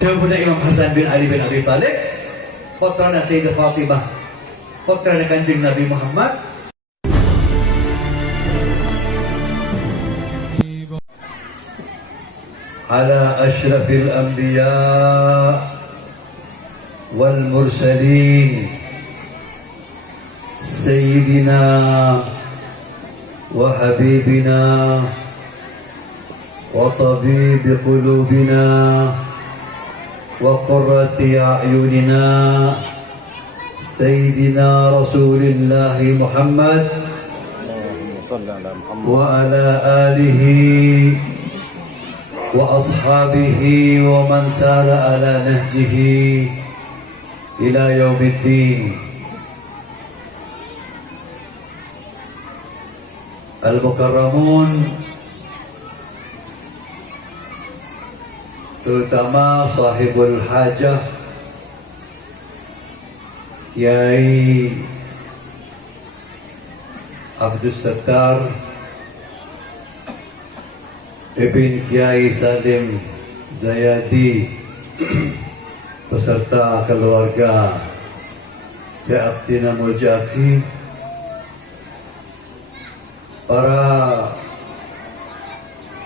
Dawuhna Imam Hasan bin Ali bin Abi Thalib, putrana Sayyidah Fatimah, putrana Kanjeng Nabi Muhammad. Ala asyrafil anbiya wal mursalin Sayyidina wa habibina wa tabib qulubina wa qurrati a'yunina Sayyidina Rasulillah Muhammad wa ala alihi wa ashabihi wa man sara ala nahjihi ila yaumiddin. Al-Mukarramun, terutama sahibul hajah Kiai Abdul Sattar Ibn Kiai Salim Zayadi beserta keluarga Syekh Mujahid, para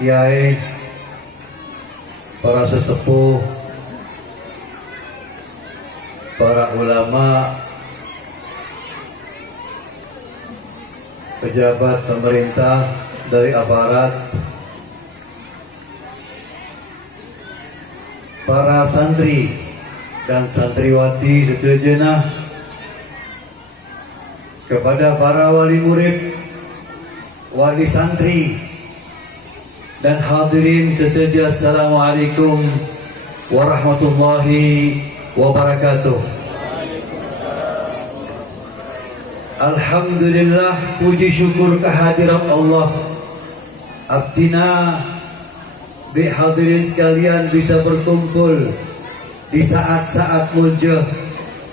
kiai, para sesepuh, para ulama, pejabat pemerintah dari aparat, para santri dan santriwati setujenah, kepada para wali murid, wali santri dan hadirin setuju, assalamualaikum warahmatullahi wabarakatuh. Alhamdulillah, puji syukur kehadirat Allah. Abdina bi hadirin sekalian bisa berkumpul di saat-saat mulia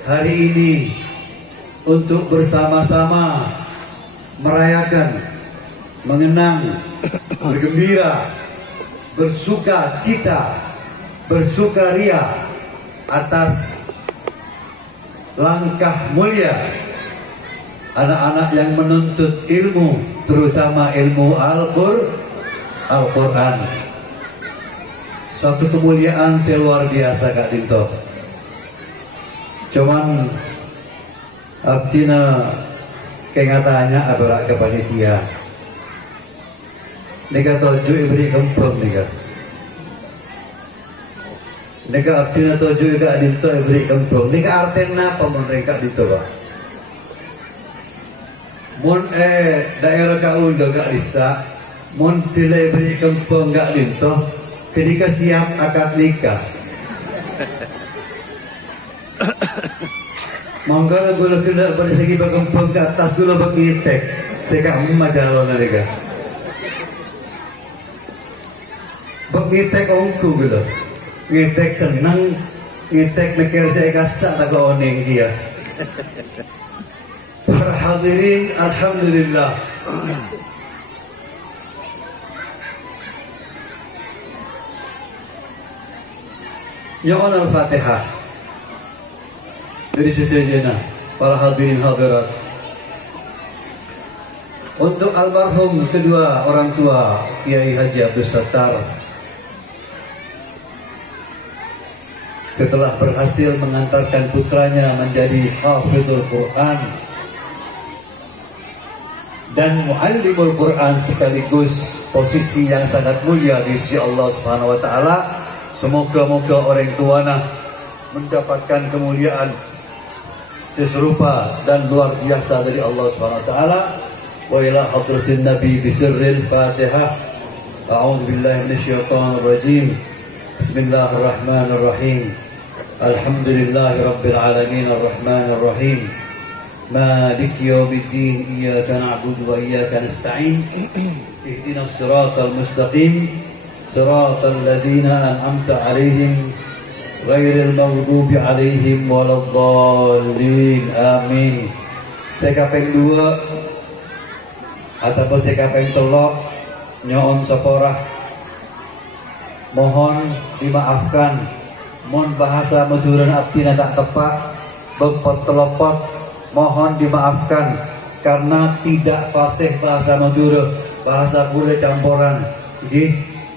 hari ini untuk bersama-sama merayakan, mengenang, bergembira, bersuka cita, bersukaria atas langkah mulia anak-anak yang menuntut ilmu, terutama ilmu Al-Quran. Suatu kemuliaan luar biasa Kak Dinto. Cuman abdina kengatanya adalah ke panitia. Nika toju ibri kempeng nika. Nika abdina toju Kak Dinto ibri kempeng. Nika artinya apa mereka Dinto Pak? Mun daerah kau udah gak bisa, mun tilai beri kempeng gak Dinto, ketika siap akad nikah. Mangga gula kena pada segi bagempeng ke atas gula bagi tek. Saya kat majalon mereka. Bagi tek ongku gula. Ngetek senang, ngetek mikir saya kasak tak oneng dia. Para hadirin, alhamdulillah. Nyoon al-Fatihah dari setujunya para hadirin hadirat. Untuk almarhum kedua orang tua Kiai Haji Abdul Sattar, setelah berhasil mengantarkan putranya menjadi hafizul Quran dan muallimul Quran sekaligus posisi yang sangat mulia di sisi Allah Subhanahu wa taala. Semoga-moga orang tuanya mendapatkan kemuliaan seserupa dan luar biasa dari Allah Subhanahu wa taala. Wa ila hadratin Nabi bi sirril Fatihah. A'udzu billahi minasyaitonir rajim. Bismillahirrahmanirrahim. Alhamdulillahi rabbil alamin arrahmanir rahim. Maliki yaumiddin. Iyyaka na'budu wa iyyaka nasta'in. Ihdinas siratal mustaqim. Siratal ladzina an'amta 'alaihim ghairil maghdubi 'alaihim waladdallin. Amin. Sekaping 2 ataupun sekaping 3 nyoon seporah mohon dimaafkan Mohon bahasa Madura abdina tak tepat, berpot telopot, mohon dimaafkan karena tidak fasih bahasa Madura, bahasa kula campuran. Nggih,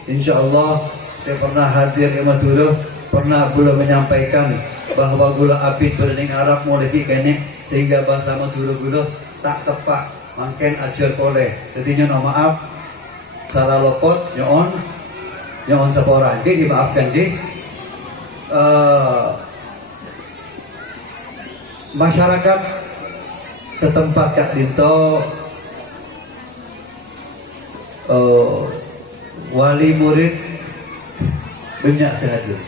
insyaallah saya pernah hadir di Madura, pernah gula menyampaikan bahwa gula abid berning Arab mulai kene sehingga bahasa Madura gula tak tepat, mungkin ajar boleh. Jadi nyono maaf, salah lopot, nyon sepora, jadi dimaafkan masyarakat setempat Kak Dinto, wali murid banyak sehadir.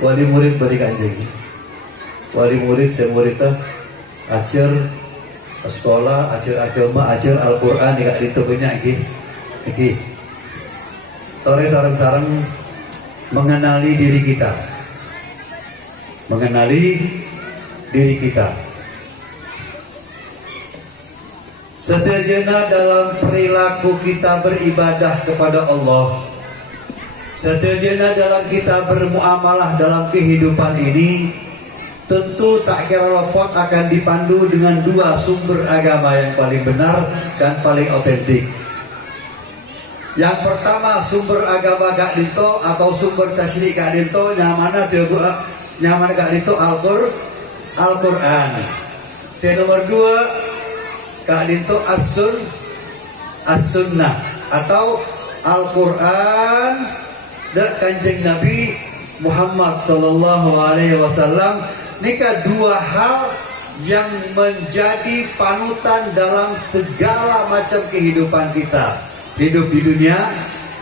Wali murid beri kanjeng. Wali murid saya murid ajar sekolah, ajar agama, ajar Al-Quran di Kak Dinto banyak iki. Tore sarang-sarang mengenali diri kita, Seterusnya dalam perilaku kita beribadah kepada Allah, seterusnya dalam kita bermuamalah dalam kehidupan ini, tentu tak kira lopot akan dipandu dengan dua sumber agama yang paling benar dan paling otentik. Yang pertama sumber agama Kak Dinto atau sumber taslik Kak Dinto nyaman Kak Dinto Al-Quran. Nomor dua Kak Dinto As-Sunnah atau Al-Quran dan Kanjeng Nabi Muhammad Sallallahu Alaihi Wasallam. Nika dua hal yang menjadi panutan dalam segala macam kehidupan kita. Hidup di dunia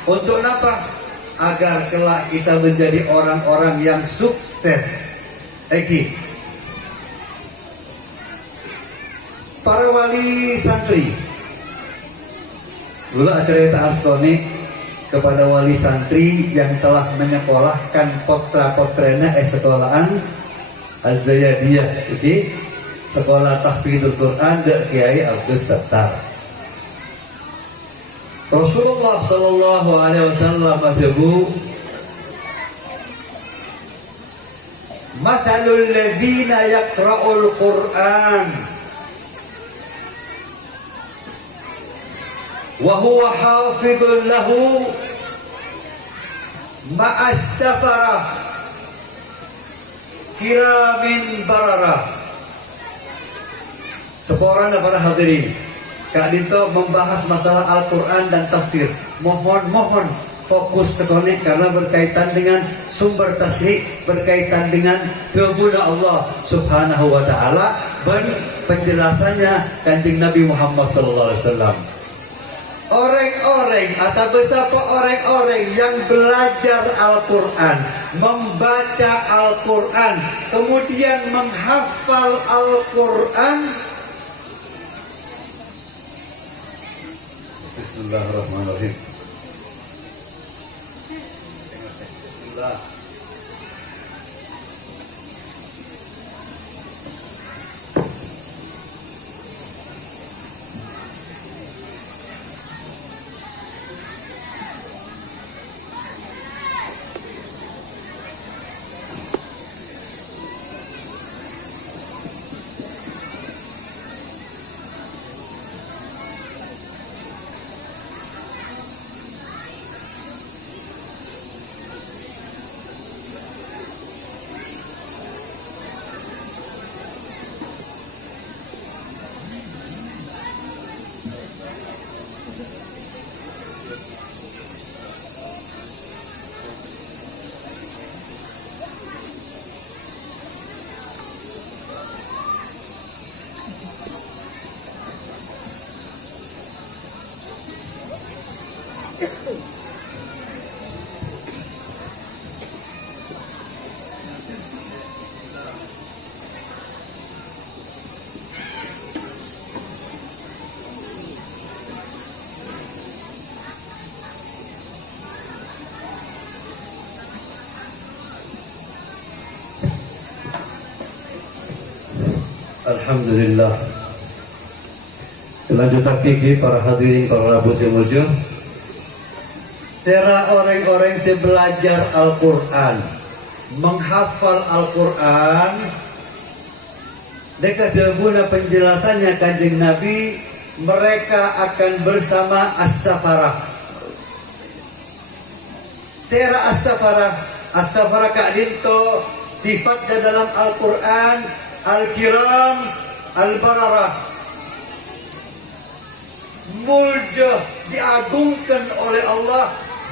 untuk apa? Agar kelak kita menjadi orang-orang yang sukses. Para wali santri, gula cerita askoni kepada wali santri yang telah menyekolahkan potra-potrena sekolahan Az-Zayadiyah, sekolah tahfidzul Quran dari Kiai Abdul Sattar. Rasulullah Sallallahu Alaihi Wasallam berkata, "Mathalul ladzina yaqra'ul Qur'an wa huwa hafidhun lahu ma'as safarah kiramin bararah." Seorang para hadirin, Kak Dinto membahas masalah Al-Quran dan tafsir. Mohon fokus sekolah karena berkaitan dengan sumber tasrik, berkaitan dengan kemuliaan Allah Subhanahu wa Ta'ala, dan penjelasannya Kanjeng Nabi Muhammad Sallallahu Alaihi Wasallam. Orang-orang atau beberapa orang-orang yang belajar Al-Quran, membaca Al-Quran, kemudian menghafal Al-Quran. Bismillahirrahmanirrahim. Bismillah. Alhamdulillah. Selanjutnya kiki para hadirin para rabu semuju. Sera orang-orang yang belajar Al-Quran, menghafal Al-Quran. Dekat guna penjelasannya Kanjeng Nabi, mereka akan bersama as-safarah. Sera as-safarah, as-safarah Kak Dinto sifatnya dalam Al-Quran al-kiram al-bararah, muljah, diagungkan oleh Allah,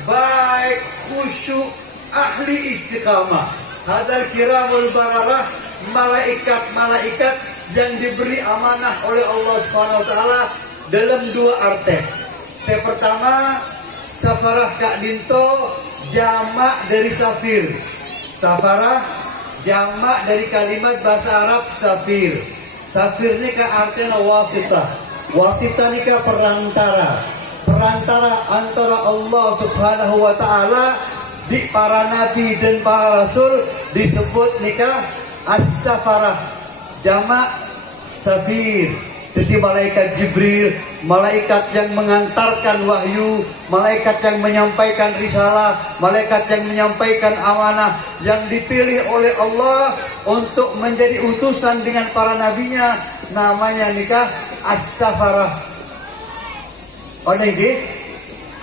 baik, khusyuk, ahli istiqamah. Hadal kiramul bararah, malaikat-malaikat yang diberi amanah oleh Allah Subhanahu wa taala dalam dua arti. Yang pertama, safarah Kak Dinto jamak dari safir. Safarah jamak dari kalimat bahasa Arab safir. Safir ini ka artinya wasitah. Wasitah ini ka perantara. Perantara antara Allah Subhanahu wa taala di para nabi dan para rasul disebut nikah as-safarah, jamak safir. Jadi malaikat Jibril, malaikat yang mengantarkan wahyu, malaikat yang menyampaikan risalah, malaikat yang menyampaikan amanah, yang dipilih oleh Allah untuk menjadi utusan dengan para nabinya, namanya nikah as-safarah. Oh ini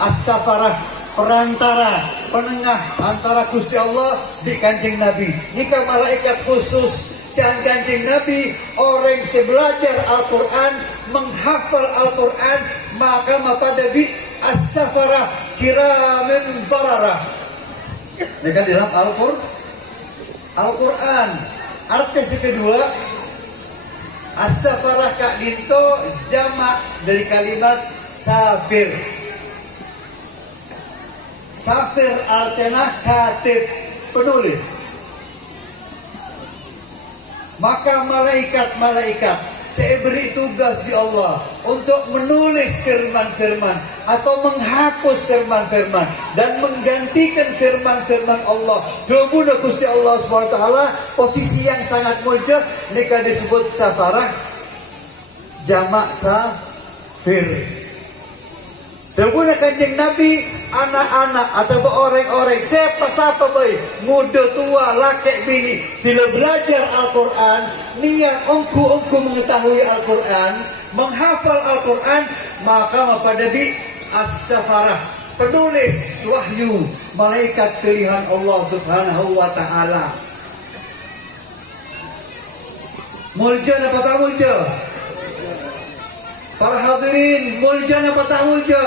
as-safarah, perantara, penengah antara Gusti Allah di Kanjeng Nabi. Nikah malaikat khusus dan Kanjeng Nabi, orang yang belajar Al-Quran, menghafal Al-Quran, maka mapadabi as-safarah kiramin bararah. Mereka dalam Al-Quran. Arti yang kedua, as-safarah Kak Dinto jamak dari kalimat safir. Safir artinya katib, penulis. Maka malaikat-malaikat saya beri tugas di Allah untuk menulis firman-firman atau menghapus firman-firman dan menggantikan firman-firman Allah. Kemudian Gusti Allah SWT, posisi yang sangat mulia, jika disebut safarah jamak safir. Kemudian Kanjeng Nabi, anak-anak atau orang-orang siapa baik, muda tua, laki bini, bila belajar Al-Quran, niat ongku mengetahui Al-Quran, menghafal Al-Quran, maka mapadabi as-safarah, penulis wahyu, malaikat pilihan Allah Subhanahu wa taala. Mulja apa tak mulja? Para hadirin, mulja apa tak mulja?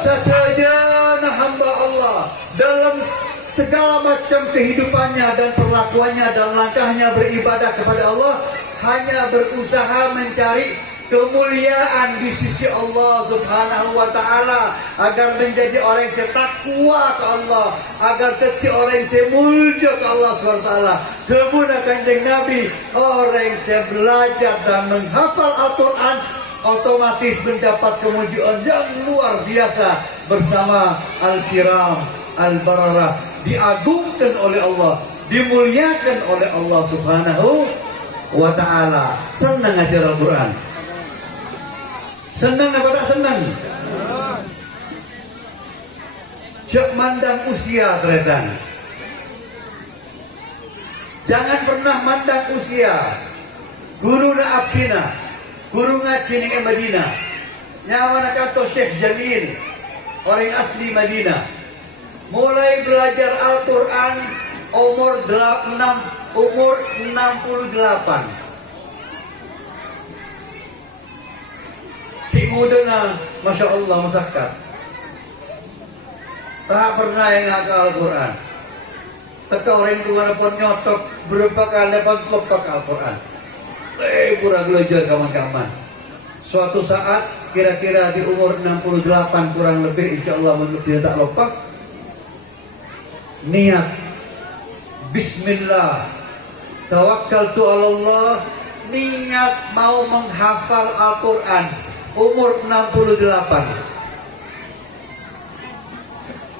Satajana hamba Allah dalam segala macam kehidupannya dan perlakuannya dan langkahnya beribadah kepada Allah, hanya berusaha mencari kemuliaan di sisi Allah Subhanahu wa taala, agar menjadi orang yang takwa ke Allah, agar jadi orang yang mulja ke Allah Subhanahu wa taala. Kemudian Kanjeng Nabi, orang yang belajar dan menghafal Al-Quran, otomatis mendapat kemuliaan yang luar biasa bersama al-kiram al-bararah, diagungkan oleh Allah, dimuliakan oleh Allah Subhanahu wa taala. Senang ajar Al-Quran? Senang apa tak senang? Cek mandang usia teretan. Jangan pernah mandang usia. Guru na abdina, guru ngaji ning Madinah. Nyawa nak kata Syekh Jamil, orang asli Madinah. Mulai belajar Al-Quran umur 68. Mudana, Masya Allah, masakat. Tak pernah yang ngaka Al-Quran. Teka orang tua pun nyotok berapa kali dapat lepak Al-Quran. Kurang belajar kawan-kawan. Suatu saat kira-kira di umur 68 kurang lebih, insya Allah menurut tak lepak. Niat Bismillah, tawakkaltu ala Allah, niat mau menghafal Al-Quran. Umur 68.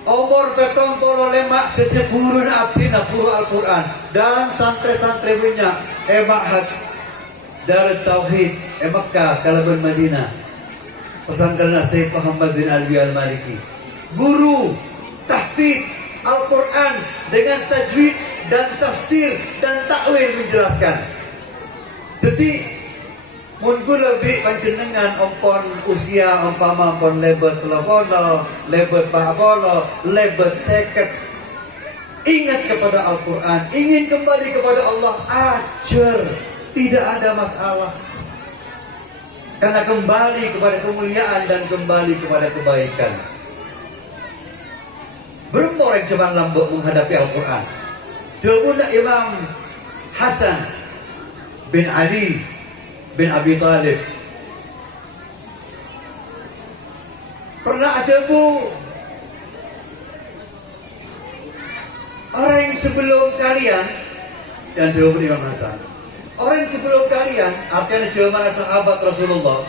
Umur 75 kerja guru na abdina, guru Al-Quran. Dan santri-santri punya Ma'had Darut Tauhid Makkah Kalabun Madinah. Pesantren Syekh Muhammad bin Alwi Al-Maliki. Guru tahfidz Al-Quran dengan tajwid dan tafsir dan takwil menjelaskan. Jadi mun lebih panjenengan ompon usia umpama ompon lebet telepon, lebet pahapono, lebet seket, ingat kepada Al-Quran, ingin kembali kepada Allah, ajar, tidak ada masalah. Karena kembali kepada kemuliaan dan kembali kepada kebaikan. Berapa orang zaman lambok menghadapi Al-Quran? Dahulu Imam Hasan bin Ali bin Abi Thalib. Pernah ada bu orang yang sebelum kalian, dan dahulu Imam Hasan, orang yang sebelum kalian, artinya zaman sahabat Rasulullah,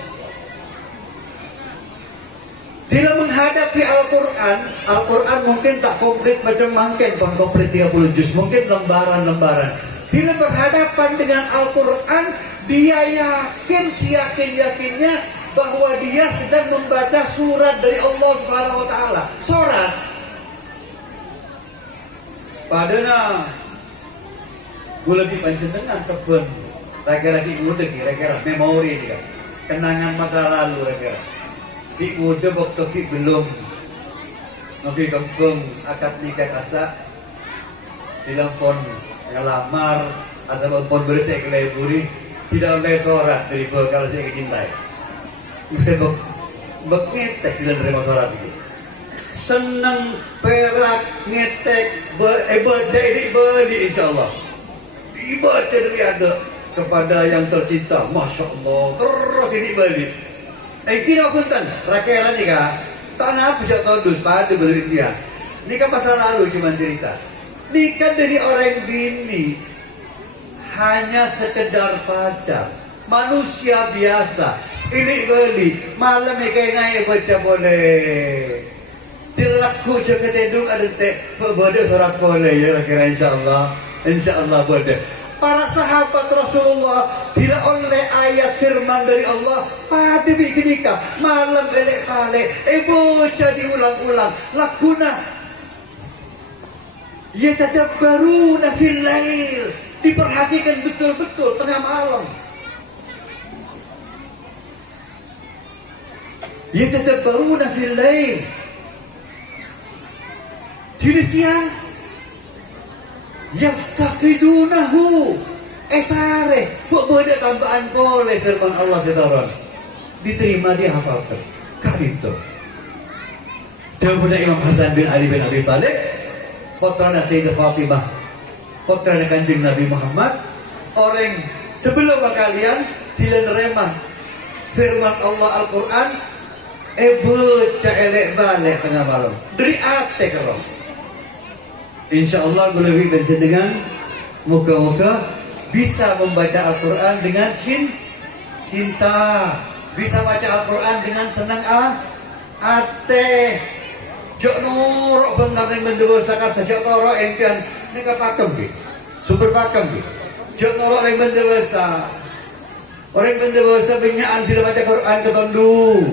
bila menghadapi Al-Quran, Al-Quran mungkin tak komplit macam mungkin komplit 30 juz, mungkin lembaran-lembaran. Bila berhadapan dengan Al-Quran, dia yakin, yakinnya bahwa dia sedang membaca surat dari Allah Subhanahu wa Ta'ala. Surat. Padahal gue lebih panjenengan seben. Lagi-lagi udah kira-kira memori dia, kenangan masa lalu kira-kira. Di udah waktu ki belum nabi kampung akad nikah asa dilampon ngelamar atau pon bersih keleburi tidak oleh sorat dari bekal saya kecintai. Bisa ngetek tidak terima sorat itu. Senang perak ngetek ibadah ini beli insyaallah. Ibadah dari ada kepada yang tercinta, masya Allah terus ini beli. Kira punten rakyat nikah tanah bisa todus pada beli dia. Nikah masa lalu cuma cerita. Nikah dari orang bini hanya sekedar pacar, manusia biasa. Ini beli malam kayak baca boleh. Dilaku juga tedung ada teh bodoh surat boleh ya kira insya Allah bodoh. Para sahabat Rasulullah tidak oleh ayat firman dari Allah pada bikin nikah malam elek kale baca diulang-ulang lakuna yatadabbaruna fil lail, diperhatikan betul-betul tengah malam. Yatadabbaruna fil lail, di siang yaftaqidunahu esare kok beda tambahan boleh firman Allah setoran diterima dia hafalkan kali itu. Dahulu Imam Hasan bin Ali bin Abi Thalib, putrana Sayyidah Fatimah, putrana Kanjeng Nabi Muhammad, orang sebelum kalian tidak remah firman Allah Al-Quran baca elek balik tengah malam dari ate kalau insya Allah gue lebih dengan moga-moga bisa membaca Al-Quran dengan cinta, bisa baca Al-Quran dengan senang ate. Jok norok bentar yang mendosa kasih jok norok engkan ini kepakem bi, super pakem bi. Jok norok yang mendosa, orang mendosa benyaan tidak baca Quran ketondu.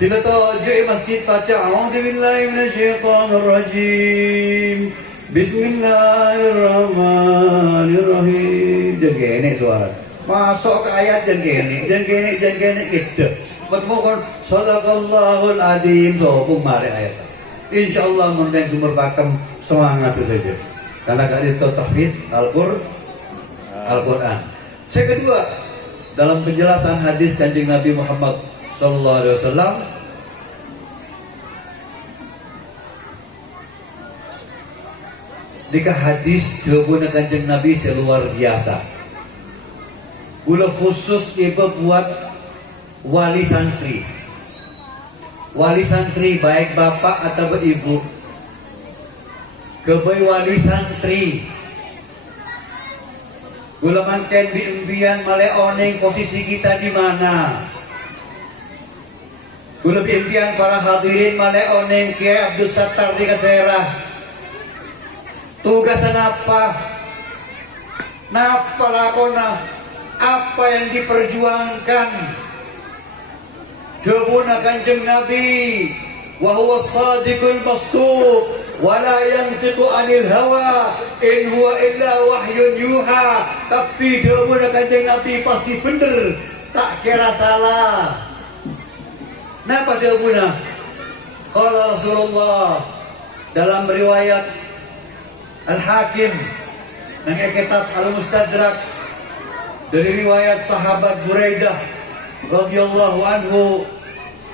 Tidak tahu masjid baca A'udzubillahi minasyaitonirrajim. Bismillahirrahmanirrahim. Jangan gini suara. Masuk ke ayat jangan gini gitu. Bermukul Sadaqallahul Adzim. So, mari ayat. Insyaallah mendeng sumber pakem semangat saja. Karena kan itu tauhid Al-Quran. Yang kedua, dalam penjelasan hadis Kanjeng Nabi Muhammad sallallahu alaihi wasallam, nikah hadis hubungan Kanjeng Nabi luar biasa. Gula khusus ibu buat wali santri. Wali santri baik bapak atau ibu. Kebai wali santri. Gula manten biembian male oneng posisi kita di mana? Gula biembian para hadirin male oneng Kiai Abdul Sattar di Kaserah. Tugasan apa? Napa lakona? Apa yang diperjuangkan? Debuna Kanjeng Nabi, wa huwa shadiqul masduq, wala yantiqu anil hawa in huwa illa wahyun yuha. Tapi dawuh Kanjeng Nabi pasti bener, tak kira salah. Napa dawuhna? Qala Rasulullah dalam riwayat Al-Hakim nang kitab Al-Mustadrak dari riwayat sahabat Buraidah radhiyallahu anhu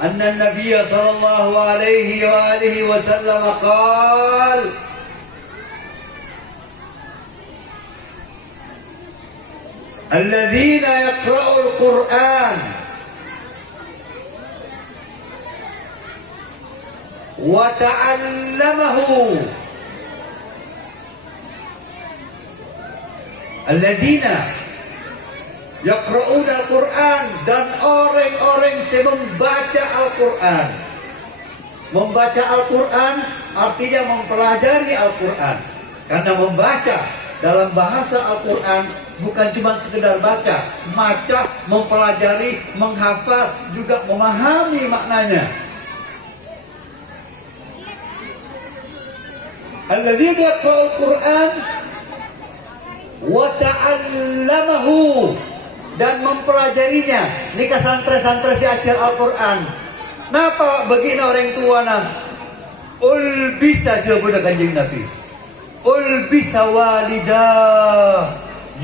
anna Nabiy sallallahu alaihi wa alihi wasallam qala alladzina yaqra'ul Qur'an wa ta'allamahu alladzina yaqra'una al-Qur'an, dan orang-orang yang membaca Al-Qur'an. Membaca Al-Qur'an artinya mempelajari Al-Qur'an. Karena membaca dalam bahasa Al-Qur'an bukan cuma sekedar baca, mempelajari, menghafal, juga memahami maknanya. Alladzina yaqra'ul Qur'an wa ta'allamahu, dan mempelajarinya. Ini santre-santre si ajar Al-Qur'an. Napa begini orang tua nah? Ulbisa jawaban Kanjeng Nabi. Ulbisa walidah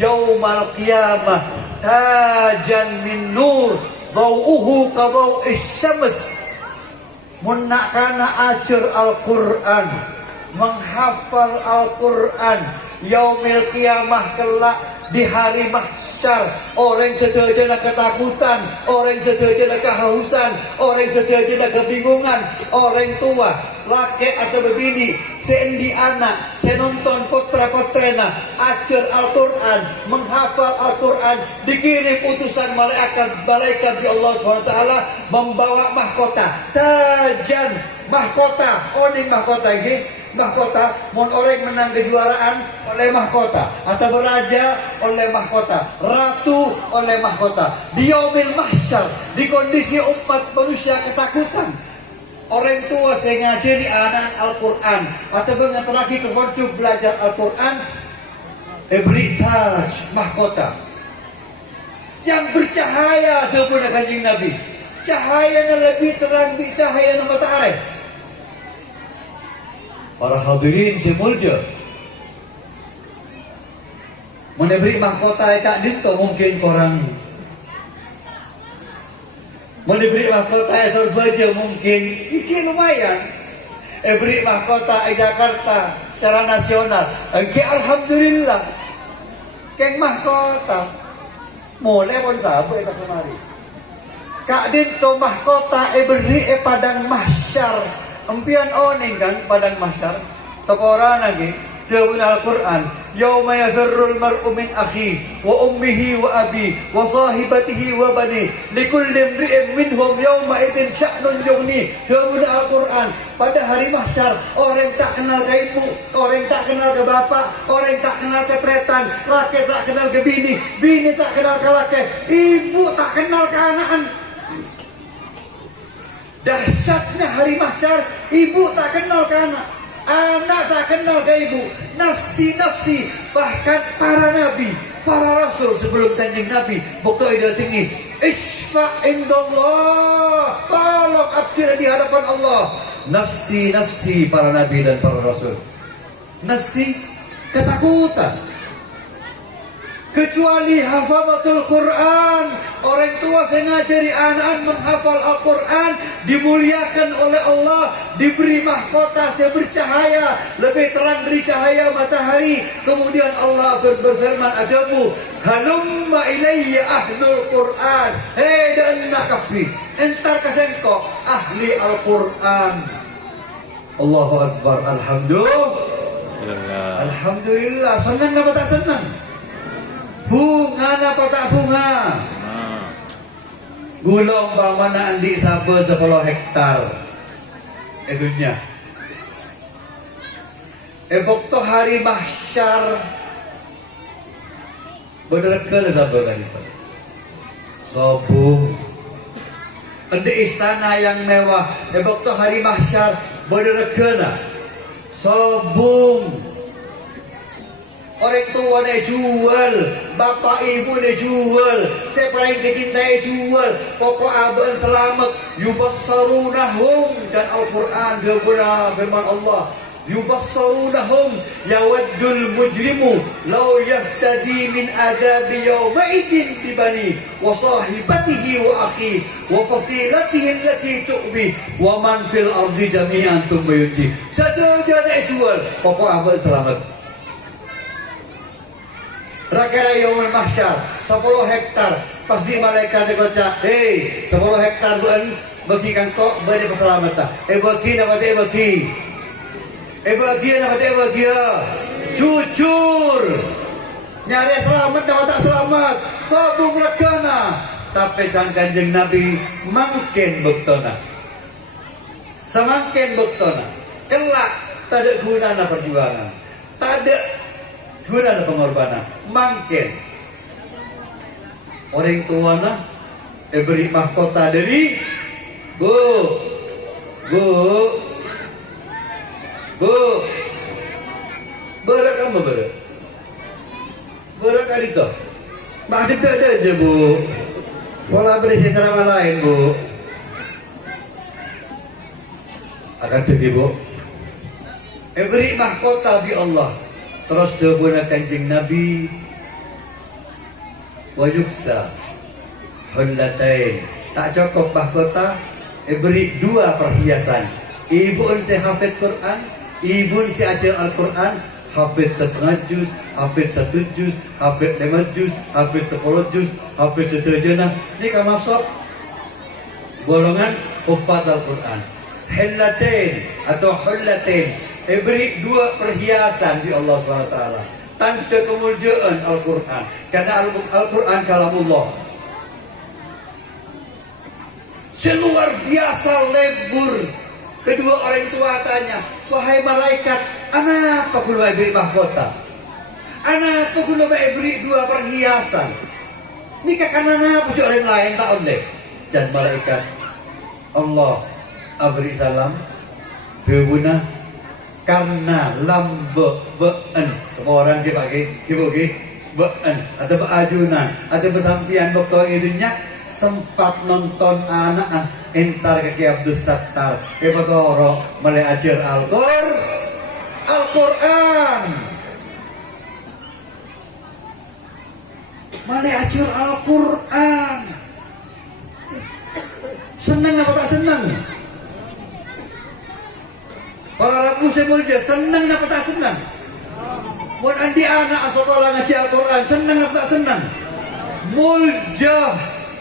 yaumal qiyamah tajan min nur dawuhu ka daw'is syams. Mun nak kana ajar Al-Qur'an, menghafal Al-Qur'an, yaumil qiyamah kelak di hari mahsyar, orang sedaya ketakutan, orang sedaya kehausan, orang sedaya kebingungan, orang tua, laki atau bini, sendi anak, senonton putra-putrena, ajar Al-Qur'an, menghafal Al-Qur'an, dikirim utusan malaikat di Allah SWT membawa mahkota, tajan mahkota, oning mahkota ini. Mahkota, mun orang menang kejuaraan oleh mahkota, atau beraja oleh mahkota, ratu oleh mahkota. Di yaumil mahsyar, di kondisi umat manusia ketakutan, orang tua saya ngajari anak Al-Qur'an atau bengat lagi ke untuk belajar Al-Qur'an, beri taj mahkota yang bercahaya daripada Kanjeng Nabi. Cahayanya lebih terang di cahaya matahari. Para hadirin simulja, menebri mahkota Kak Dito mungkin korang, menebri mahkota Surabaya mungkin iki lumayan, beri mahkota Jakarta secara nasional, alhamdulillah, keng mahkota, mulai pun sabu eta kemari, Kak Dito mahkota beri padang mahsyar. Empian oning kan padang mahsyar. Sekoran lagi dawuh Al-Qur'an, yauma yafirrul mar'u min akhi wa ummihi wa abi wa sahibatihi wa bani likulli imri'in minhum yauma idzin sya'nun yughni. Dawuh Al-Qur'an, pada hari mahsyar orang tak kenal ke ibu, orang tak kenal ke bapak, orang tak kenal ke tretan, laki tak kenal ke bini, bini tak kenal ke laki, ibu tak kenal ke anak. Dahsyatnya hari mahsyar, ibu tak kenal ke anak, anak tak kenal ke ibu, nafsi-nafsi. Bahkan para nabi, para rasul sebelum Kanjeng Nabi bukti ida tinggi, isfa indallah, tolong abdi di hadapan Allah. Nafsi-nafsi para nabi dan para rasul, nafsi ketakutan. Kecuali hafazatul Quran, orang tua saya ngajari anak menghafal Al-Quran, dimuliakan oleh Allah, diberi mahkota saya bercahaya, lebih terang dari cahaya matahari. Kemudian Allah berfirman adamu, halumma ilayya ahlul Quran, hei dan nakafi, entar kasengko ahli Al-Quran. Allahu Akbar, alhamdulillah. Alhamdulillah, senang apa tak senang? Bunga apa tak bunga? Gulong pamana andi sabe 10 hektar. Dunia. Bokto hari mahsyar benerkeun sabe kan itu. Sobung. Di istana yang mewah. Bokto hari mahsyar benerkeun. Sobung. Orang tua dia jual, bapak ibu dia jual, saya paling dicintai jual. Pokok abang selamat. Yubassarunahum, dan Al-Quran dia benar firman Allah. Yubassarunahum yawaddul mujrimu law yaftadi min adabi yawmaidin bibani wa sahibatihi wa akhi wa fasilatihi allati tu'bi wa man fil ardi jami'an thumma yuti. Satu dia jual, pokok abang selamat. Rakara yaumul mahsyar 10 hektar pas di malaikat kota 10 hektar buan bagi kangkok beri keselamatan bagi nama bagi bagi jujur nyari selamat nama tak selamat sabung rekana tapi kan kanjeng Nabi mungkin buktona semakin buktona kelak tak ada gunanya perjuangan tak ada guna pengorbanan mungkin orang tua beri mahkota dari bu berak kamu berak kali itu mak ada aja bu pola beri secara lain bu akan pergi bu beri mahkota bi Allah. Terus dia kanjeng Nabi wajuksa hullatain tak cukup mahkota beri 2 perhiasan. Ibu si hafid Quran, ibu si ajar Al-Quran, hafid 1/2 juz, hafid 1 juz, hafid 5 juz, hafid 10 juz, hafid 1 jenah. Ini kan masuk golongan hufad Al-Quran. Hullatain atau hullatain beri 2 perhiasan di Allah SWT. Tanda kemuliaan Al-Quran. Karena Al-Quran kalamullah. Seluar biasa lebur. Kedua orang tua tanya, wahai malaikat, apa guna beri mahkota? Apa guna beri 2 perhiasan? Nikah karena apa orang lain tak oleh? Dan malaikat Allah abri salam berguna karena lambean semua orang dia pakai bean atau beajunan atau besampian dokter itunya sempat nonton anak entar ke Abdul Sattar kebetoro mulai ajar Al-Quran mulai ajar Al-Quran senang apa tak senang? Para Rabu semulja senang apa tak senang? Buat andi anak sekolah ngaji Al-Quran senang apa tak senang? Mulja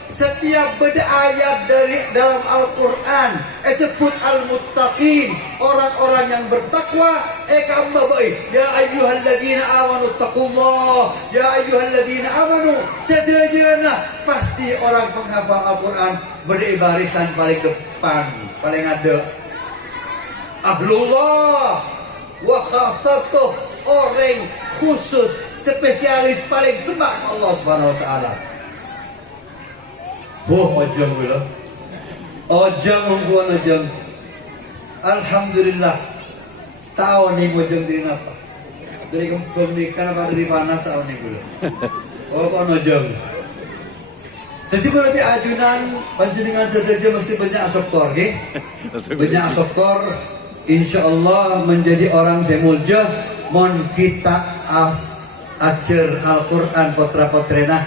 setiap beda ayat dari dalam Al-Quran sebut al-muttaqin orang-orang yang bertakwa kamba baik ya ayyuhalladzina amanu taqullah ya ayyuhalladzina amanu sedajana pasti orang penghafal Al-Quran beribasan paling depan paling ada ahlullah wa khasatuh orang khusus spesialis paling sembah Allah Subhanahu wa taala. Ojong gula. Ojong ungguan ojong. Alhamdulillah. Tahu nih ojong dari apa? Dari pemikan apa dari panas tahu nih gula. Kok ojong. Jadi kalau di ajunan panjenengan saja mesti banyak asoktor, okay? Banyak asoktor. Insya Allah menjadi orang semulja mon kita ajar Al-Quran potra-potrena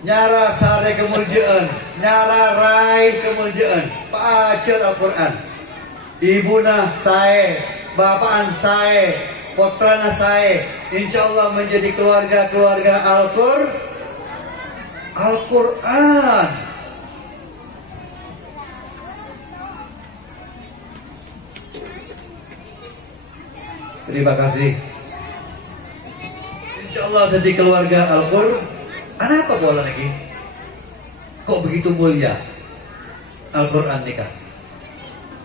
nyara sare kemuljaan nyara rai kemuljaan ajar Al-Quran ibuna sae bapaan sae potrana sae insya Allah menjadi keluarga Al-Quran. Terima kasih. Insya Allah jadi keluarga Al-Quran. Apa bola lagi? Kok begitu mulia Al-Quran nikah?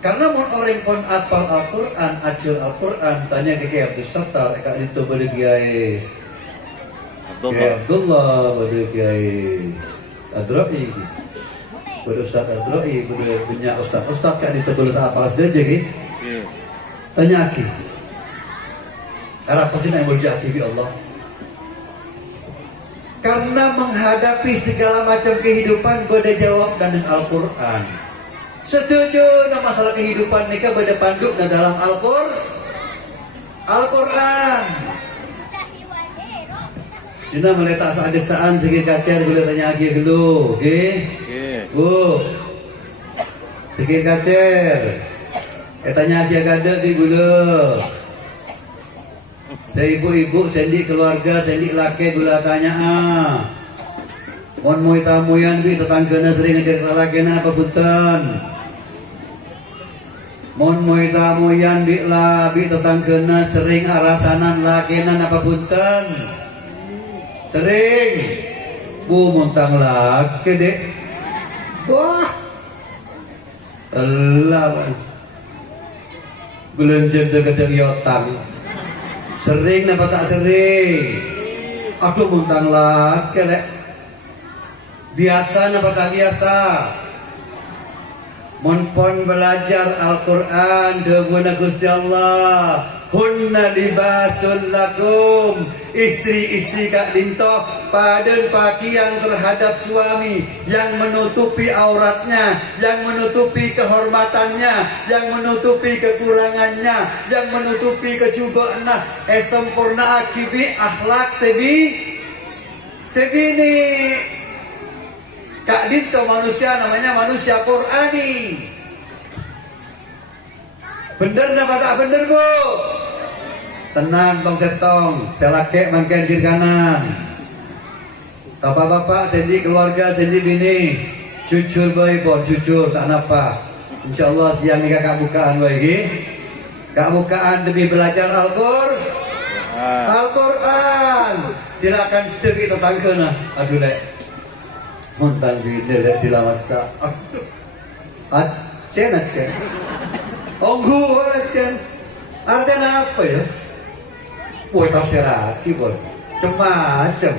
Karena mau orang pun apal Al-Quran, ajar Al-Quran, tanya ke Kiai Abdul Sattar, kak itu boleh Kiai Abdullah, boleh Kiai Adra'i. Pada Ustaz Adroi, pada punya Ustaz kan itu kalau tak apa saja ki. Tanya aki. Arah pasti nak boleh aki bi Allah. Karena menghadapi segala macam kehidupan pada jawab dan Al-Quran. Setuju na masalah kehidupan nikah pada panduk na dalam Al-Quran. Jina meletak saat-saan segi kacer boleh tanya lagi dulu, okey? Bu. Segi kacer. Tanya lagi ada di gula. Saya ibu-ibu, sendi keluarga, sendi laki gula tanya Mon moi tamuyan bi tetanggana sering ngajar lakena apa punten. Mon moi tamuyan bi tetanggana sering arasanan lakenan apa punten. Sering bu muntang laki dek. Wah Allah belenjen tegedeng yotang. Sering napa tak sering? Aku muntang laki dek. Biasa napa tak biasa? Monpon belajar Al-Quran dengan Gusti Allah. Hunna libasun lakum. Istri-istri Kak Dinto padan pakaian terhadap suami yang menutupi auratnya, yang menutupi kehormatannya, yang menutupi kekurangannya, yang menutupi kecubaannya. Sempurna akibi akhlak segini. Kak Dinto manusia namanya manusia Qurani. Bener apa tak bener bu? Tenang tong setong, saya laki makan kiri kanan. Bapak-bapak, sendi keluarga, sendi bini, jujur boy pon, jujur tak napa. Insya Allah siang ni kakak bukaan boy lagi. Kak bukaan demi belajar Al-Quran. Tidak akan demi tetangga nah. Aduh lek, muntang bini lek tilawasa. Acen. Onggu acen. Artinya apa ya? Woi tafsirati pun macam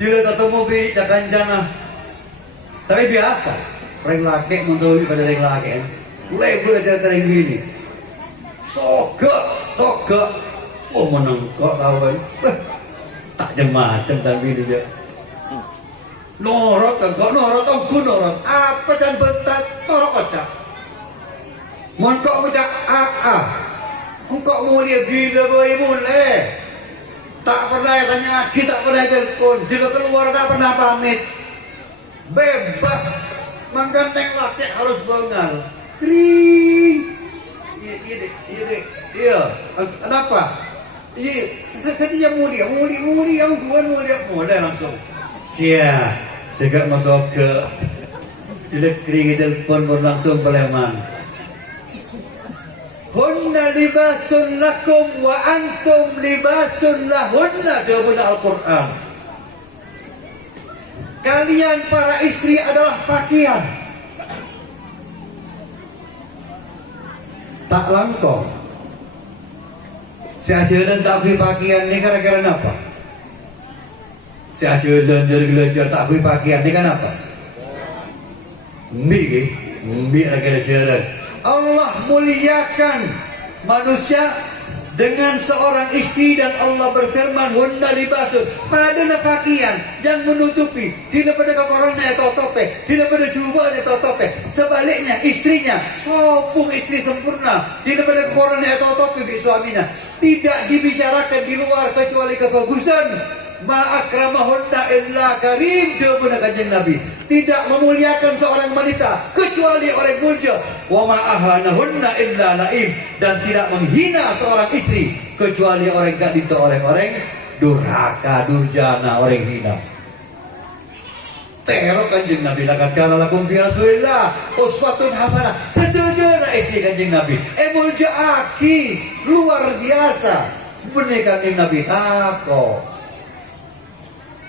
tidak ketemu bi jangan tapi biasa orang laki mundur pada orang laki mulai belajar dari gini soga menengkok tahu tak macam tapi dia norot apa dan bentar torok aja mengkok macam engkau mulia gila boy mulai tak pernah tanya lagi, tak pernah telepon jika keluar tak pernah pamit bebas mengganteng laki harus bengal kering iya kenapa iya setia mulia langsung segak masuk ke tidak kering telepon langsung peleman. Hunna libasun lakum wa antum libasun lahunna. Jawaban Al-Quran. Kalian para istri adalah pakaian. Tak langkong. Si ajaran tak beri pakaian ni gara-gara apa? Si ajaran belajar tak beri pakaian ni kan apa? Mbi gara-gara ajaran. Allah muliakan manusia dengan seorang istri dan Allah berfirman hunna libasun pada pakaian yang menutupi tidak pada kekurangannya atau tope tidak pada cubaan atau tope sebaliknya istrinya sopung istri sempurna tidak pada kekurangannya atau tope di suaminya tidak dibicarakan di luar kecuali kebagusan ma'akramahunna illa karim. Jawaban kanjeng Nabi tidak memuliakan seorang wanita kecuali orang mulia wa ma'ahanahunna illa laim dan tidak menghina seorang istri kecuali orang gadita orang-orang durhaka durjana orang hina. Terok kanjeng Nabi lakat kana lakum fi rasulillah uswatun hasanah. Setuju na istri kanjeng Nabi mulja aki luar biasa benih kanjeng Nabi tako.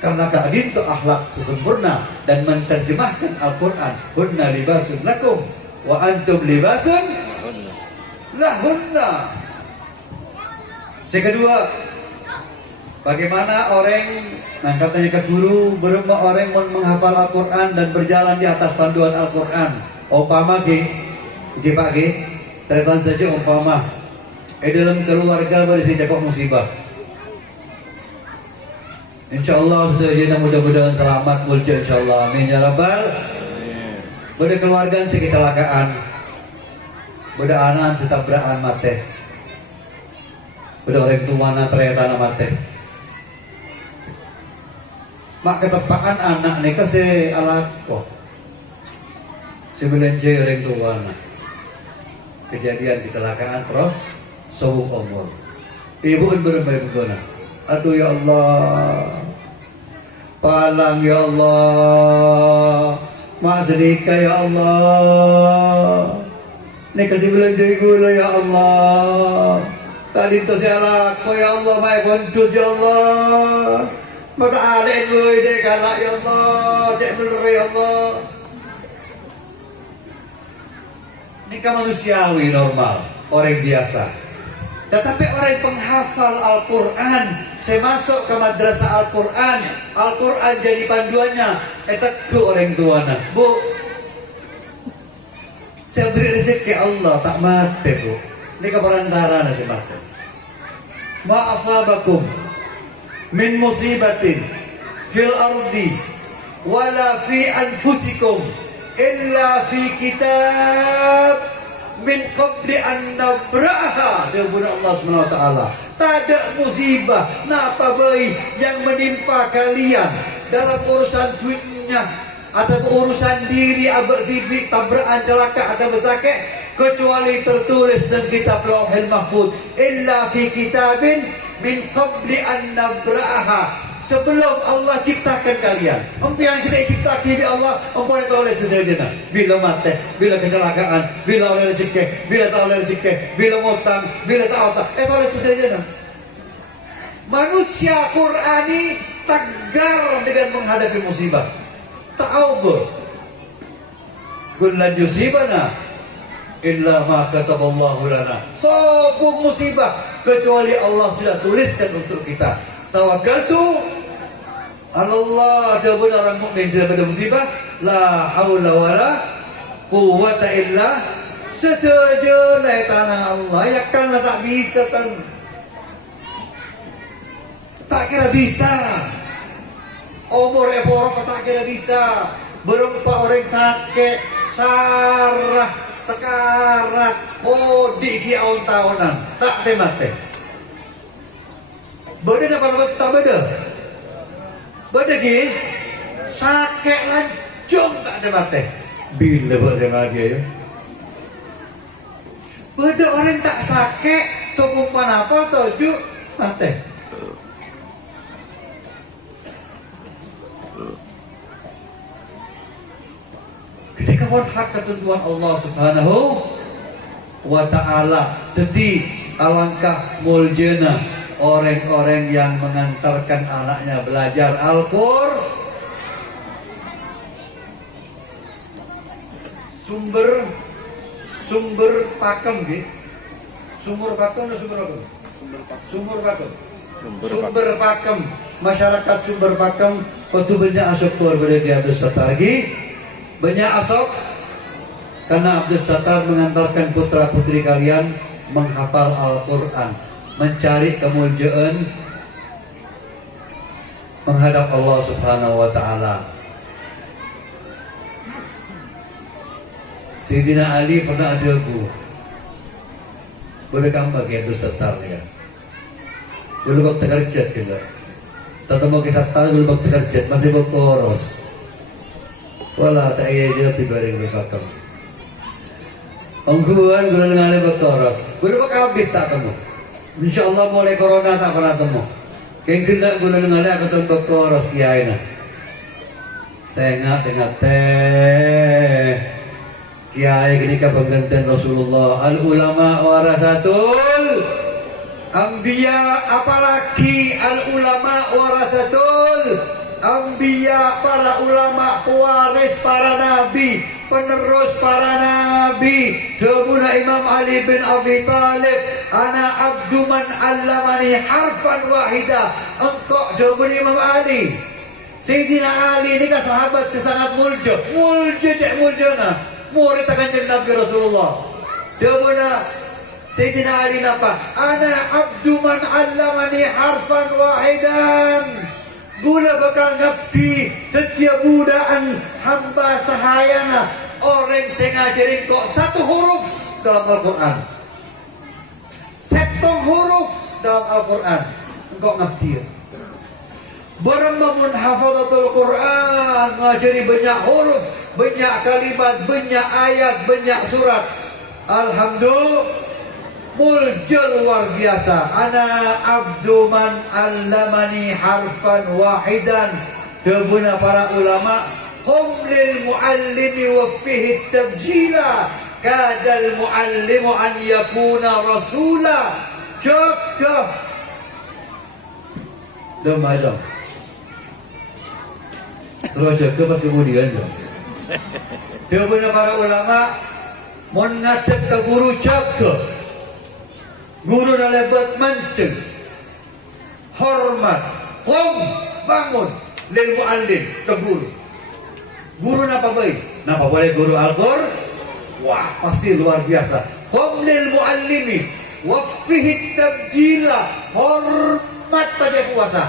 Karena Kak Dinto akhlak sesempurna dan menerjemahkan Al-Quran hunna libasun lakum wa antum libasun lahunna. Yang kedua, bagaimana orang Nah katanya ke guru, berapa orang yang menghafal Al-Quran dan berjalan di atas panduan Al-Quran. Umpama Pak ternyata saja umpama dalam keluarga berisi dapat musibah. InsyaAllah sudah jadi mudah-mudahan selamat mulja insyaAllah. Amin ya Rabbal. Pada keluarga si kecelakaan, pada anak si tabrakan mati, pada orang tua na ternyata mati. Mak ketepaan anak nih kasi alat kok si belanja orang tua na kejadian kecelakaan terus sewu umur ibu kan berbaik-baik. Aduh ya Allah, palang ya Allah, mak sedikah ya Allah, nih kasih belanja gula ya Allah, tadi tu saya laku ya Allah, mak kontut ya Allah. Maka adik gue je galak ya Allah, cek bener ya Allah. Nikah manusiawi normal, orang biasa. Tetapi orang penghafal Al-Quran, saya masuk ke madrasah Al-Quran, Al-Quran jadi panduannya. Itu orang tuanya, Bu. Saya beri rezeki Allah tak mati Bu. Nikah perantara nasi mati. Ma'asabakum min musibatin fil ardi wala fi anfusikum illa fi kitab min qabli an nabraha. Dia punya Allah SWT. Tak ada musibah napa baik yang menimpa kalian dalam urusan dunia atau urusan diri abad tibi tabrakan celaka atau bersakit kecuali tertulis dalam kitab Lauhul Mahfuz illa fi kitabin min qabli an nabraha, sebelum Allah ciptakan kalian. Yang kita ciptakan di Allah, yang tahu oleh sederhana. Bila mati, bila kecelakaan, bila oleh rezeki, bila tak oleh rezeki, bila mutang, bila tak otak, itu oleh sederhana. Manusia Qurani tegar dengan menghadapi musibah. Ta'awud. Kullan yusibana illa ma kataballahu lana. Sebuah musibah kecuali Allah sudah tuliskan untuk kita. Tawakkaltu Allah, dia benar orang mukmin daripada musibah. La haula wala quwwata illa setuju lah tanah Allah. Ya kan tak bisa kan? Tak kira bisa. Umur eborok tak kira bisa. Berempat orang sakit, sarah, sekarat, di tahun-tahunan, tak temate. Beda dapat tak beda. Beda gini, sakit lancung tak temate. Bila buat lagi ya? Beda orang tak sakit, sopumpan apa tujuh mate. Ketika hak ketentuan Allah Subhanahu wa Ta'ala, jadi alangkah muljana orang-orang yang mengantarkan anaknya belajar Al-Qur'an. Sumber pakem gitu. Sumber pakem. Sumber pakem. Masyarakat sumber pakem waktu banyak asok keluar dari Abdul Sattar lagi. Banyak asok karena Abdul Sattar mengantarkan putra-putri kalian menghafal Al-Quran, mencari kemuliaan menghadap Allah Subhanahu wa Ta'ala. Sayyidina Ali pernah ada bu berdekat bagi Abdul Sattar ya. Belum waktu kerja kita. Tatamo kisah tahu belum waktu kerja masih berkoros. Wala tak iya dia pibaring berpakam. Ongguan gula ngale berkoros. Berapa kabit tak temu. InsyaAllah mulai corona tak pernah temu. Keng kena gula ngale aku temu berkoros kiai na. Tengah teh. Kiai gini ka penggantian Rasulullah. Al ulama warathatul anbiya, apalagi al ulama warathatul anbiya, para ulama pewaris para nabi, penerus para nabi. Dahulu Imam Ali bin Abi Thalib Ana abdu man allamani harfan wahida. Engkau jawaban Imam Ali. Sayyidina Ali ini kan sahabat sangat mulja. Mulja cek muljana. Murid kanjeng Nabi Rasulullah. Jawaban Sayyidina Ali napa? Ana abdu man allamani harfan wahidan. Gula bakal ngabdi setiap budaan hamba sahayana. Orang sing ngajarin kok satu huruf dalam Al-Quran. Setong huruf dalam Al-Quran. Engkau ngabdi. Bermamun hafadzatul Quran, ngajari banyak huruf, banyak kalimat, banyak ayat, banyak surat. Alhamdulillah, muljal luar biasa. Ana abdu man allamani harfan wahidan. Debuna para ulama, hum lil muallimi wa fihi tabjila. Kadal muallimu an yakuna rasula. Cakap. Demalam. Terus jaga pas kemudian dia punya para ulama menghadap ke guru jaga. Guru dah lebat mancing. Hormat. Qum bangun lil muallim ke guru. Guru napa baik? Napa boleh guru Al-Qur'an? Wah, pasti luar biasa. Qum lil muallimi wa fihi tabjila. Hormat pada puasa.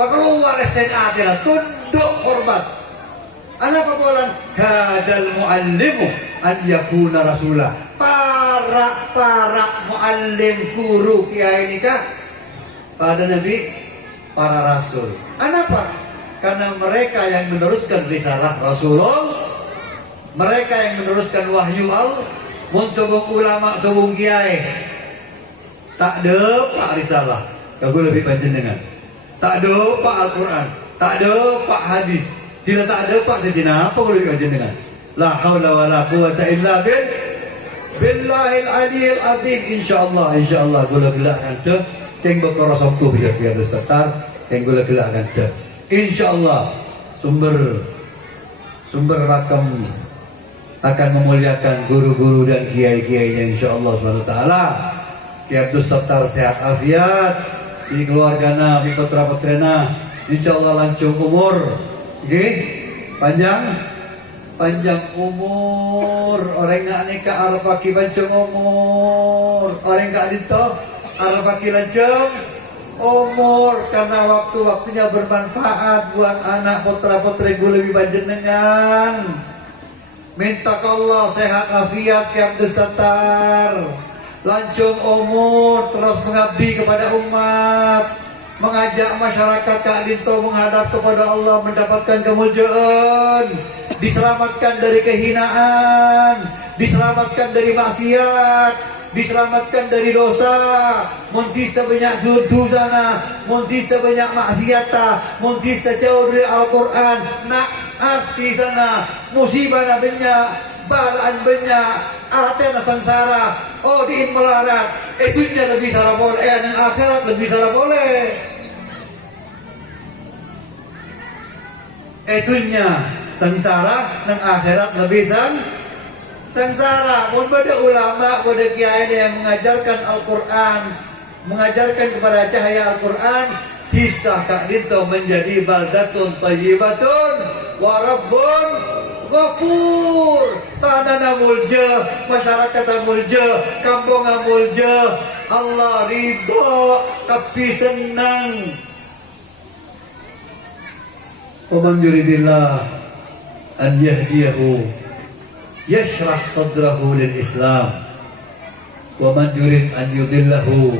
Keluar SNA adalah tunduk hormat. Anak pabolan kadal muallimu an yakuna rasulah. Para muallim guru kiai ini kah pada nabi para rasul. Kenapa? Karena mereka yang meneruskan risalah Rasulullah, mereka yang meneruskan wahyu Allah. Mun sobong ulama sobong kiai tak ada pak risalah. Kau lebih panjenengan. Tak ada pak Al-Quran, tak ada pak hadis, tidak tak ada pak jadi apa kalau dikaji dengan la haula wala quwata illa billahil aliyil azim. Insyaallah gula gelakkan deh keng bekara sabtu biar setar keng gula gelakkan deh insyaallah sumber rakam akan memuliakan guru-guru dan kiai-kiainya insyaallah subhanahu wa taala. Ki Abdul Sattar sehat afiat di keluargana, di putra-putrana, insyaallah lancung umur, panjang umur. Orang nak nikah arep pagi panjang umur, orang gak dito arep pagi lancung umur, karena waktunya bermanfaat buat anak putra-putri gue lebih panjenengan. Minta ke Allah sehat afiat yang Sattar. Lancung umur, terus mengabdi kepada umat, mengajak masyarakat Kak Linto menghadap kepada Allah, mendapatkan kemuliaan, diselamatkan dari kehinaan, diselamatkan dari maksiat, diselamatkan dari dosa. Munti sebanyak dosana, munti sebanyak maksiata, munti sejauh dari Al-Quran. Nak asti sana musibah banyak, balaan banyak, atena sangsara. Oh di melarat, dunia lebih salah boleh, yang akhirat lebih salah boleh. Dunia sangsara, yang akhirat lebih sangsara. Mun pada ulama, pada kiai yang mengajarkan Al-Quran, mengajarkan kepada cahaya Al-Quran, kisah Kak Dinto menjadi baldatun thayyibatun wa rabbun ghafur. Tanah mulja, masyarakat mulja, kampung mulja. Allah ridho, tapi senang. Waman yuridillah an yahdiyahu yashrah sadrahu lil Islam. Waman yurid an yudillahu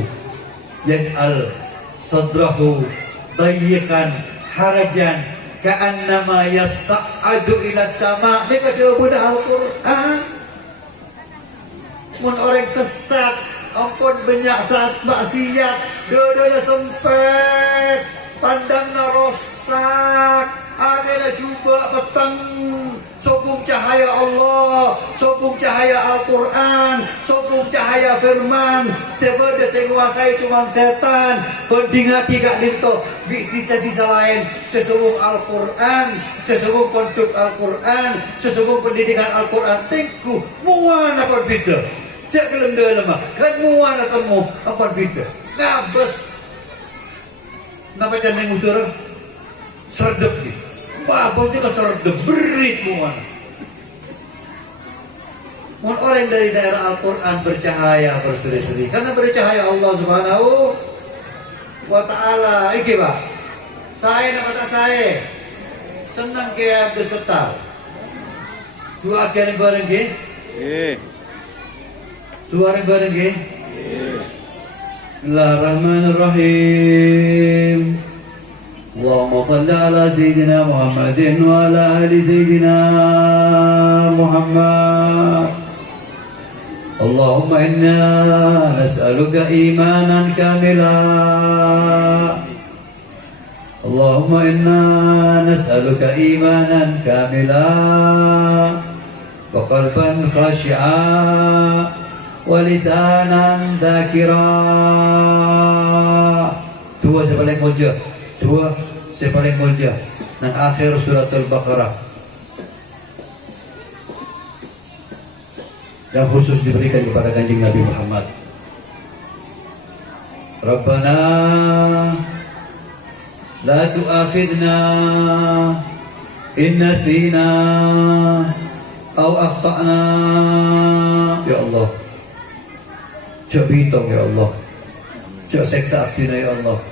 yaj'al sadrahu dayyikan harajan ka'annama yas'adu ila sama. Ini kada budak Al-Quran. Mun orang sesat, ampun banyak saat maksiat, dodanya sempet, pandangna rosak, adalah cuba petang. Sokong cahaya Allah, sokong cahaya Al-Quran, sokong cahaya firman. Sebeda saya menguasai cuma setan. Pendingati Kak Dinto bisa lain sesungguh Al-Quran, sesungguh pondok Al-Quran, sesungguh pendidikan Al-Quran. Tengku muana berbeda. Cak kelenda lemah. Kan muan ketemu apa beda. Ngabes. Napa jangan muter? Serdep ni. Babos juga serdep berit muan. Mun orang dari daerah Al-Quran bercahaya berseri-seri. Karena bercahaya Allah Subhanahu wa Ta'ala. Iki Pak. Saya nak kata saya. Senang ke Abdul Settar. Dua akhirnya bareng ke? Dua bareng ke? Bismillahirrahmanirrahim. Allahumma salli ala Sayyidina Muhammadin wa ala ali Sayyidina Muhammad. Allahumma inna nas'aluka imanan kamila. Allahumma inna nas'aluka imanan kamila wa qalban khashi'a wa lisanan dhakira. Dua sepaling mulia. Dua sepaling mulia. Dan akhir surat Al-Baqarah yang khusus diberikan kepada kanjeng Nabi Muhammad. Rabbana la tu'akhidna in nasina aw akhtana. Ya Allah, cak bitong ya Allah, cak seksa abdina ya Allah.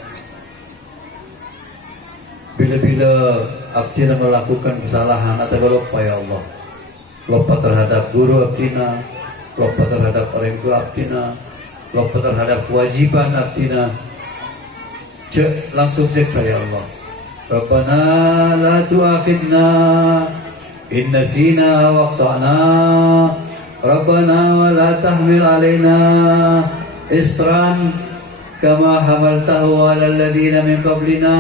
Bila-bila abdina melakukan kesalahan atau lupa ya Allah, lupa terhadap guru abdina, lupa terhadap orang tua abdina, lupa terhadap kewajiban abdina, cak langsung seksa ya Allah. Rabbana la tu'akhidna in nasina wa akhtana. Rabbana wa la tahmil alaina isran kama hamaltahu ala alladhina min qablina.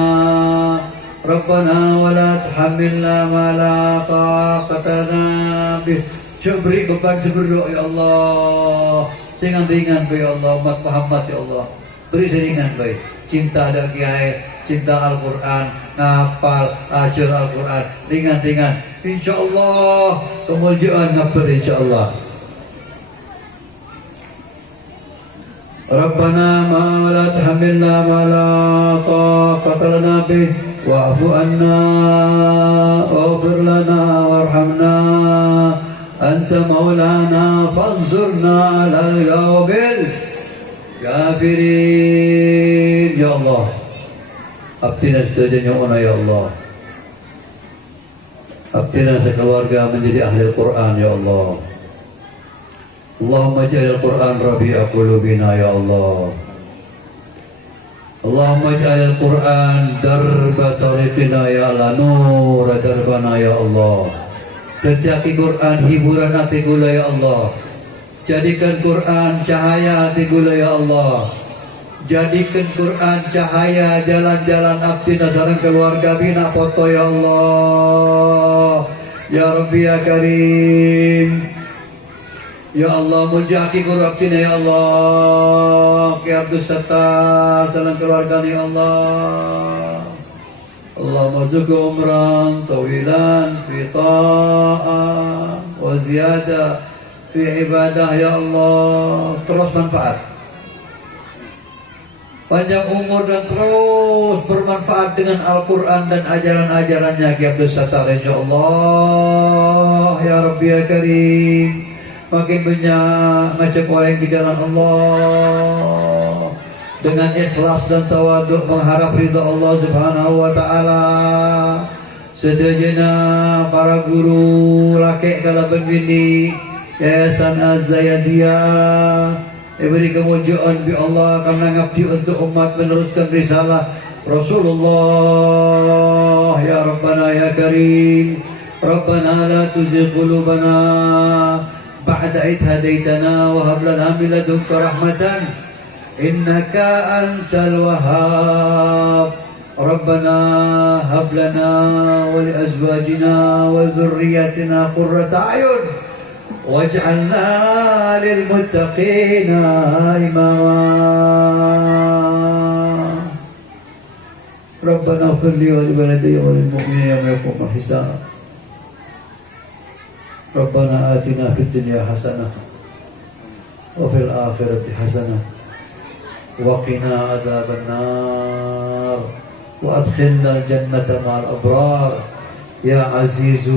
Rabbana wa la tuhammilna ma la taqata lana bih. Cuk beri beban seberdoa ya Allah. Sing ringan ya Allah, umat Muhammad ya Allah. Beri seringan baik. Cinta ada kiai, cinta Al-Quran, ngapal, ajar Al-Quran, ringan-ringan. InsyaAllah kemuliaan ngapir insyaAllah. Rabbana ma la tuhammilna ma la taqata lana bih wa'fu anna waghfir lana warhamna anta maulana fansurna alal qawmil kafirin. Ya Allah, abdina setujunya ya Allah, abdina sekeluarga menjadi ahli Al-Quran ya Allah. Allahumma ja'al Al-Quran rabi'a qulubina ya Allah. Allahumma ja'al Al-Quran darba tariqina ya Allah, nur darbana ya Allah. Jadikan Quran hiburan hati gula ya Allah. Jadikan Quran cahaya hati gula ya Allah. Jadikan Quran cahaya jalan-jalan abdi nazaran keluarga bina foto ya Allah. Ya Rabbi ya Karim. Ya Allah, mujaki guru abdina ya Allah. Ki Abdul Settar salam keluarga ya Allah. Allahumma zuku umran tawilan fi ta'ah wa ziyada fi ibadah ya Allah. Terus manfaat, panjang umur dan terus bermanfaat dengan Al-Quran dan ajaran-ajarannya Ki Abdul Settar insyaallah. Ya Rabbi ya Karim, makin banyak ngajak orang di jalan Allah dengan ikhlas dan tawaduk mengharap ridha Allah Subhanahu wa Ta'ala. Sedajana para guru laki kala bini Yayasan Az-Zayadiyah diberi kemuliaan bi Allah karena ngabdi untuk umat meneruskan risalah Rasulullah. Ya Rabbana ya Karim, Rabbana la tuzigh qulubana ba'da idh hadaitana wa hab lana min ladunka rahmatan innaka antal wahhab. Rabbana hab lana wa li azwajina wa dhurriyyatina qurrata a'yun waj'alna lil muttaqina imama. Rabbana ighfir li wa li walidayya wa lil mu'minina yawma yaqumul hisab. Rabbana atina fid dunya hasanah وفي الآخرة حسنة وقنا عذاب النار وأدخلنا الجنة مع الأبرار يا عزيز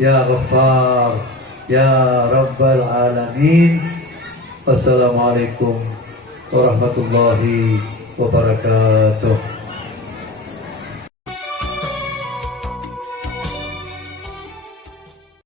يا غفار يا رب العالمين. والسلام عليكم warahmatullahi wabarakatuh.